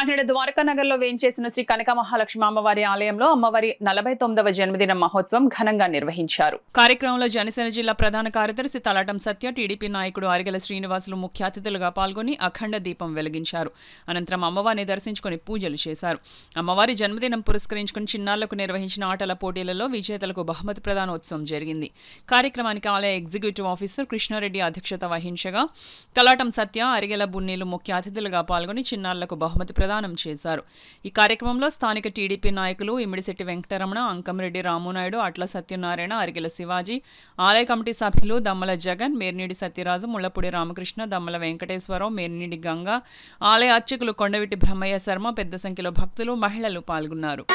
కాకినాడ ద్వారకా నగర్లో వేంచేసిన శ్రీ కనక మహాలక్ష్మి అమ్మవారి ఆలయంలో అమ్మవారి 49వ జన్మదిన మహోత్సవం ఘనంగా నిర్వహించారు. కార్యక్రమంలో జనసేన జిల్లా ప్రధాన కార్యదర్శి తలాటం సత్య, టీడీపీ నాయకుడు అరిగెల శ్రీనివాసులు ముఖ్య అతిథులుగా పాల్గొని అఖండ దీపం వెలిగించారు. అనంతరం అమ్మవారిని దర్శించుకుని పూజలు చేశారు. అమ్మవారి జన్మదినం పురస్కరించుకుని చిన్నారులకు నిర్వహించిన ఆటల పోటీలలో విజేతలకు బహుమతి ప్రదానోత్సవం జరిగింది. కార్యక్రమానికి ఆలయ ఎగ్జిక్యూటివ్ ఆఫీసర్ కృష్ణారెడ్డి అధ్యక్షత వహించగా తలాటం సత్య, అరిగెల బున్నీలు ముఖ్య అతిథులుగా పాల్గొని చిన్నారులకు బహుమతి ప్రదానం చేశారు. ఈ కార్యక్రమంలో స్థానిక టీడీపీ నాయకులు ఇమిడిశెట్టి వెంకటరమణ, అంకంరెడ్డి రామునాయుడు, అట్ల సత్యనారాయణ, అరిగెల శివాజీ, ఆలయ కమిటీ సభ్యులు దమ్మల జగన్, మేర్నీడి సత్యరాజు, ముళ్లపూడి రామకృష్ణ, దమ్మల వెంకటేశ్వరరావు, మేర్నీడి గంగా, ఆలయ అర్చకులు కొండవిటి బ్రహ్మయ్య శర్మ, పెద్ద సంఖ్యలో భక్తులు, మహిళలు పాల్గొన్నారు.